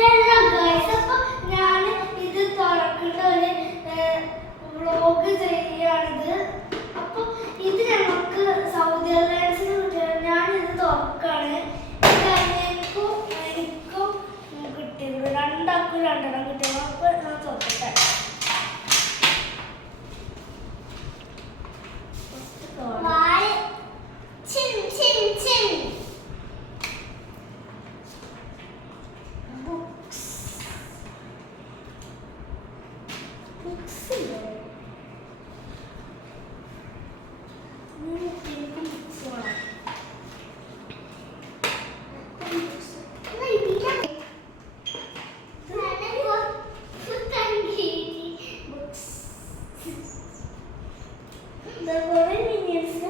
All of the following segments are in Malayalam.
ഹലോ ഗൈസ്, അപ്പോൾ ഞാൻ ഇത് തുറക്കുന്ന ഒരു വ്ളോഗ് ചെയ്യാണിത്. അപ്പോൾ ഇത് ഞങ്ങൾക്ക് സൗദി എയർലൈൻസിന് ഞാനിത് തുറക്കാണ്. എനിക്കും കിട്ടിയത് രണ്ടാൾക്കും രണ്ടെണ്ണം കിട്ടിയത്. അപ്പോൾ ഞാൻ തുറക്കട്ടെ.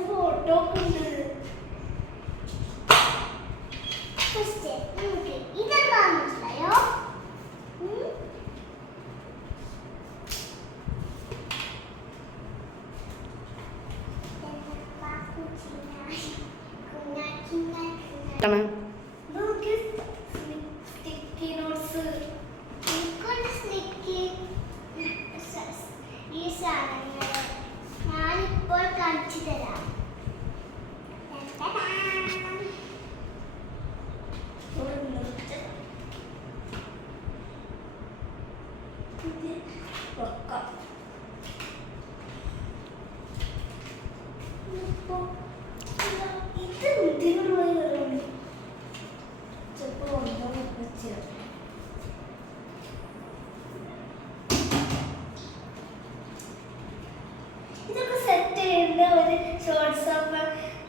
ഫോട്ടോ ഒക്കെ ഉണ്ട്. ഇതെന്താ മനസ്സിലായോ? ഈ സാധനങ്ങൾ ഞാനിപ്പോൾ കാണിച്ചു തരാം. ഇതൊക്കെ സെറ്റ് ചെയ്യേണ്ട ഒരു ഷോർട്സ് ഒക്കെ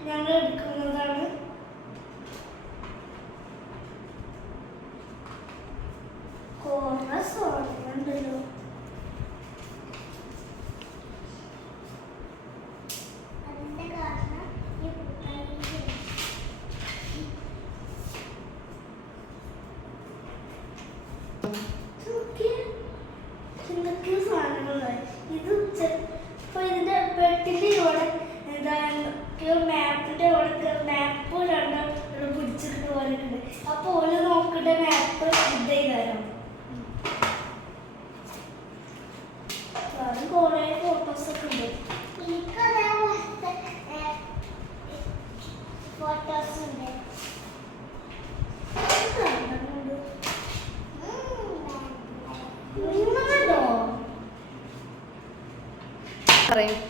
ഞങ്ങൾ എടുക്കുന്നതാണ്. കുറേ സോഡുണ്ടല്ലോ. എന്തൊക്കെയോ സാധനങ്ങളായി. ഇത് ഇപ്പൊ ഇതിന്റെ ബെഡിന്റെ ഇവിടെ എന്തൊക്കെയോ മാപ്പിന്റെ ഇവിടെ മാപ്പ് രണ്ടും പിടിച്ചിട്ട് പോലെ ഉണ്ട്. അപ്പൊ ഓല് നോക്കിട്ട് മാപ്പ് ഇതേ കാര്യം കുറെ ഫോട്ടോസ് ഒക്കെ ഉണ്ട്. ഫോട്ടോസ് ഉണ്ട്. പറയും